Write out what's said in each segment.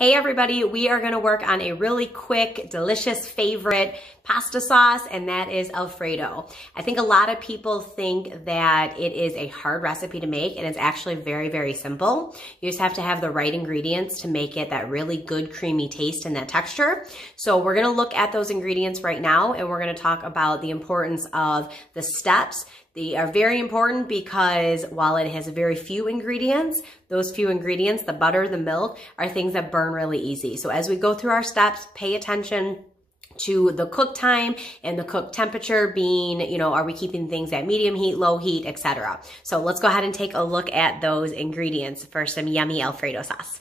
Hey everybody, we are gonna work on a really quick, delicious favorite pasta sauce, and that is Alfredo. I think a lot of people think that it is a hard recipe to make, and it's actually very, very simple. You just have to have the right ingredients to make it that really good, creamy taste and that texture. So we're gonna look at those ingredients right now, and we're gonna talk about the importance of the steps. They are very important because while it has very few ingredients, those few ingredients, the butter, the milk, are things that burn really easy. So as we go through our steps, pay attention to the cook time and the cook temperature being, are we keeping things at medium heat, low heat, etc. So let's go ahead and take a look at those ingredients for some yummy Alfredo sauce.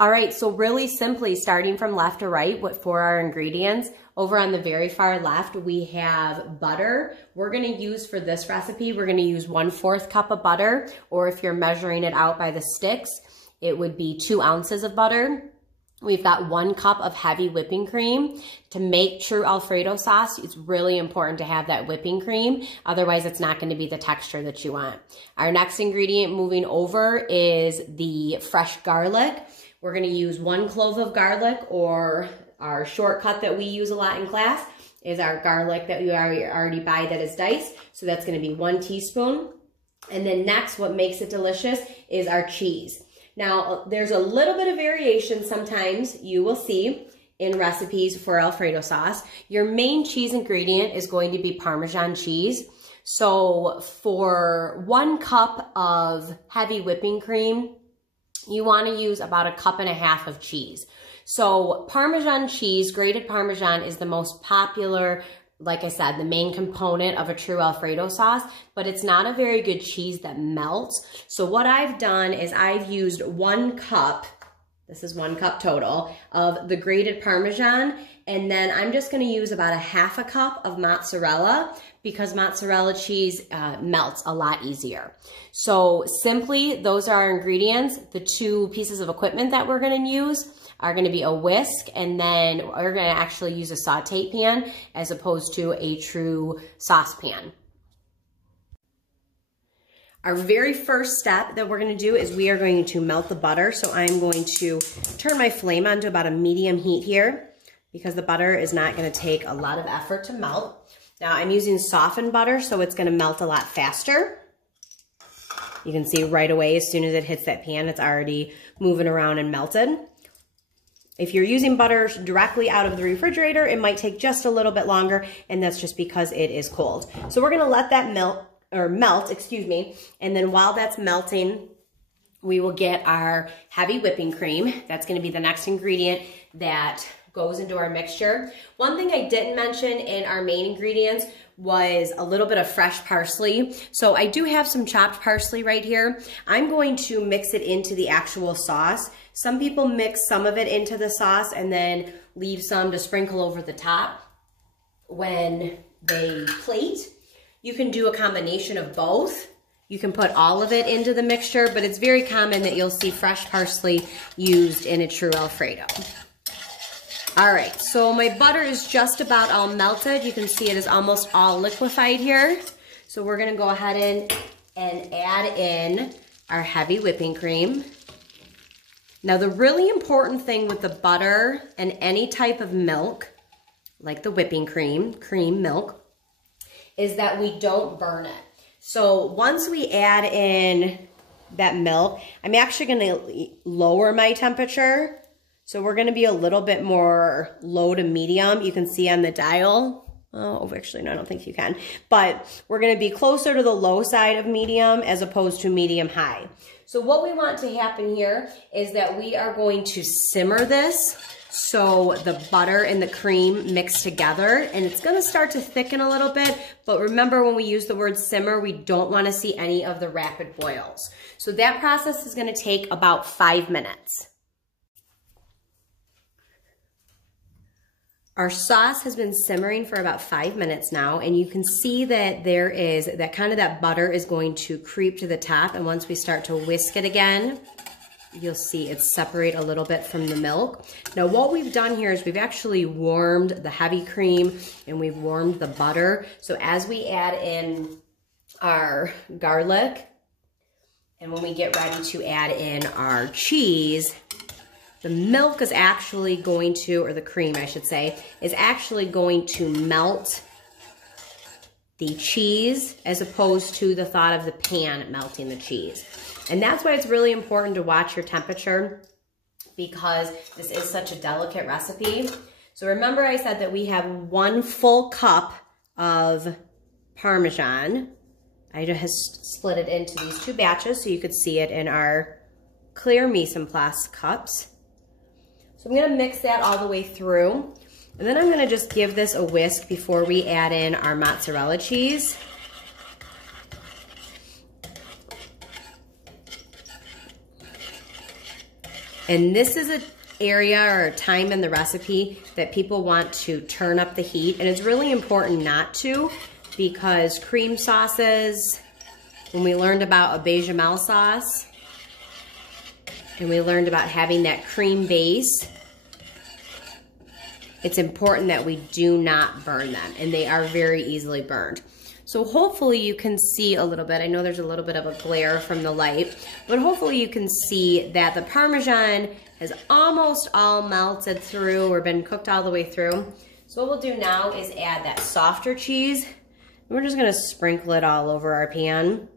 All right, so really simply starting from left to right for our ingredients, over on the very far left, we have butter. We're gonna use for this recipe, we're gonna use 1/4 cup of butter, or if you're measuring it out by the sticks, it would be 2 ounces of butter. We've got 1 cup of heavy whipping cream. To make true Alfredo sauce, it's really important to have that whipping cream. Otherwise, it's not going to be the texture that you want. Our next ingredient moving over is the fresh garlic. We're going to use 1 clove of garlic, or our shortcut that we use a lot in class is our garlic that we already buy that is diced. So that's going to be 1 teaspoon. And then next, what makes it delicious is our cheese. Now, there's a little bit of variation sometimes you will see in recipes for Alfredo sauce. Your main cheese ingredient is going to be Parmesan cheese. So for 1 cup of heavy whipping cream, you want to use about 1.5 cups of cheese. So Parmesan cheese, grated Parmesan, is the most popular, like I said, the main component of a true Alfredo sauce, but it's not a very good cheese that melts. So what I've done is I've used 1 cup, this is 1 cup total, of the grated Parmesan, and then I'm just gonna use about 1/2 cup of mozzarella because mozzarella cheese melts a lot easier. So simply, those are our ingredients. The 2 pieces of equipment that we're gonna use are gonna be a whisk, and then we're gonna actually use a saute pan as opposed to a true saucepan. Our very first step that we're gonna do is we are going to melt the butter. So I'm going to turn my flame on to about a medium heat here because the butter is not gonna take a lot of effort to melt. Now I'm using softened butter, so it's gonna melt a lot faster. You can see right away as soon as it hits that pan, it's already moving around and melted. If you're using butter directly out of the refrigerator, it might take just a little bit longer, and that's just because it is cold. So we're gonna let that melt, and then while that's melting, we will get our heavy whipping cream. That's gonna be the next ingredient that goes into our mixture. One thing I didn't mention in our main ingredients was a little bit of fresh parsley. So I do have some chopped parsley right here. I'm going to mix it into the actual sauce. Some people mix some of it into the sauce and then leave some to sprinkle over the top when they plate. You can do a combination of both. You can put all of it into the mixture, but it's very common that you'll see fresh parsley used in a true Alfredo. All right, so my butter is just about all melted. You can see it is almost all liquefied here. So we're gonna go ahead and add in our heavy whipping cream. Now the really important thing with the butter and any type of milk, like the whipping cream, milk, is that we don't burn it. So once we add in that milk, I'm actually gonna lower my temperature. So we're gonna be a little bit more low to medium. You can see on the dial. Oh, actually, no, I don't think you can. But we're gonna be closer to the low side of medium as opposed to medium high. So what we want to happen here is that we are going to simmer this so the butter and the cream mix together, and it's gonna start to thicken a little bit, but remember when we use the word simmer, we don't wanna see any of the rapid boils. So that process is gonna take about 5 minutes. Our sauce has been simmering for about 5 minutes now, and you can see that there is that butter is going to creep to the top, and once we start to whisk it again, you'll see it separate a little bit from the milk. Now what we've done here is we've actually warmed the heavy cream and we've warmed the butter. So as we add in our garlic And when we get ready to add in our cheese, the milk is actually going to, or the cream I should say, is actually going to melt the cheese as opposed to the thought of the pan melting the cheese. And that's why it's really important to watch your temperature, because this is such a delicate recipe. So remember I said that we have 1 full cup of Parmesan. I just split it into these 2 batches so you could see it in our clear mise en place cups. So I'm gonna mix that all the way through. And then I'm gonna just give this a whisk before we add in our mozzarella cheese. And this is an area or a time in the recipe that people want to turn up the heat. And it's really important not to, because cream sauces, when we learned about a bechamel sauce, and we learned about having that cream base, it's important that we do not burn them, and they are very easily burned. So hopefully you can see a little bit. I know there's a little bit of a glare from the light, but hopefully you can see that the Parmesan has almost all melted through or been cooked all the way through. So what we'll do now is add that softer cheese. We're just gonna sprinkle it all over our pan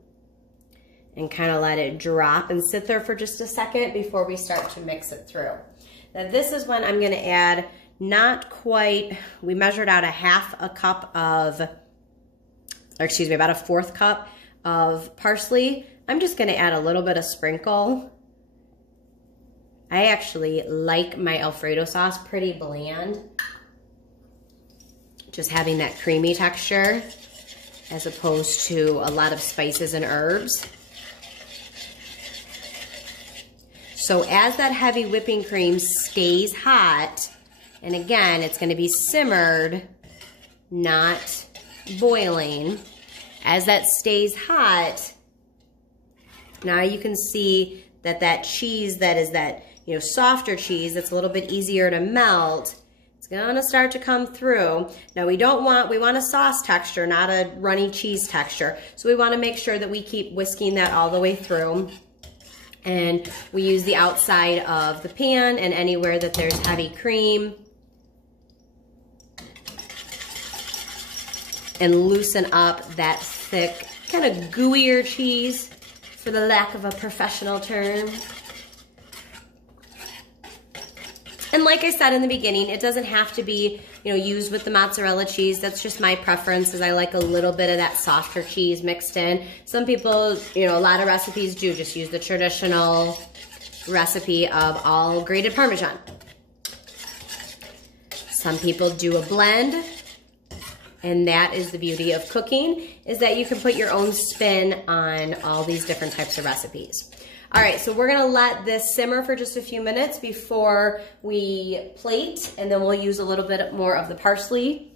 and kind of let it drop and sit there for just a second before we start to mix it through. Now this is when I'm gonna add not quite, we measured out about a 4th cup of parsley. I'm just gonna add a little bit of sprinkle. I actually like my Alfredo sauce pretty bland, just having that creamy texture as opposed to a lot of spices and herbs. So as that heavy whipping cream stays hot, and again, it's gonna be simmered, not boiling. As that stays hot, now you can see that that cheese that is that, you know, softer cheese that's a little bit easier to melt, it's gonna start to come through. Now we want a sauce texture, not a runny cheese texture. So we wanna make sure that we keep whisking that all the way through. And we use the outside of the pan and anywhere that there's heavy cream, and loosen up that thick, kind of gooier cheese, for the lack of a professional term. And like I said in the beginning, it doesn't have to be, you know, used with the mozzarella cheese. That's just my preference, is I like a little bit of that softer cheese mixed in. Some people, you know, a lot of recipes do just use the traditional recipe of all grated Parmesan. Some people do a blend. And that is the beauty of cooking, is that you can put your own spin on all these different types of recipes. All right, so we're gonna let this simmer for just a few minutes before we plate, and then we'll use a little bit more of the parsley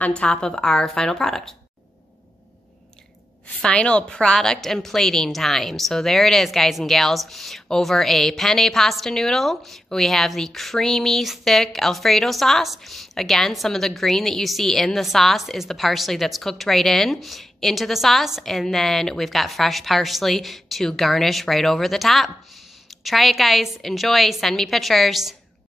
on top of our final product. Final product and plating time. So there it is, guys and gals. Over a penne pasta noodle, we have the creamy, thick Alfredo sauce. Again, some of the green that you see in the sauce is the parsley that's cooked right into the sauce. And then we've got fresh parsley to garnish right over the top. Try it, guys. Enjoy. Send me pictures.